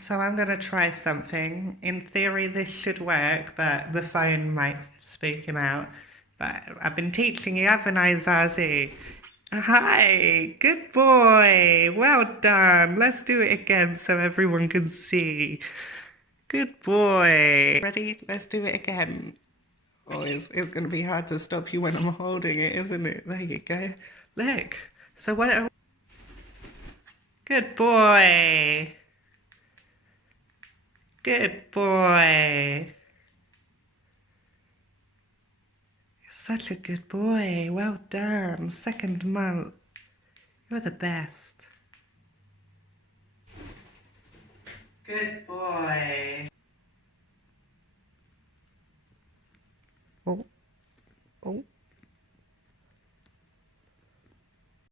So I'm going to try something. In theory, this should work, but the phone might spook him out. But I've been teaching you, haven't I, ZaZu? Hi, good boy. Well done. Let's do it again so everyone can see. Good boy. Ready? Let's do it again. Oh, it's going to be hard to stop you when I'm holding it, isn't it? There you go. Look. So what? Good boy. Good boy. You're such a good boy. Well done. Second month. You're the best. Good boy. Oh.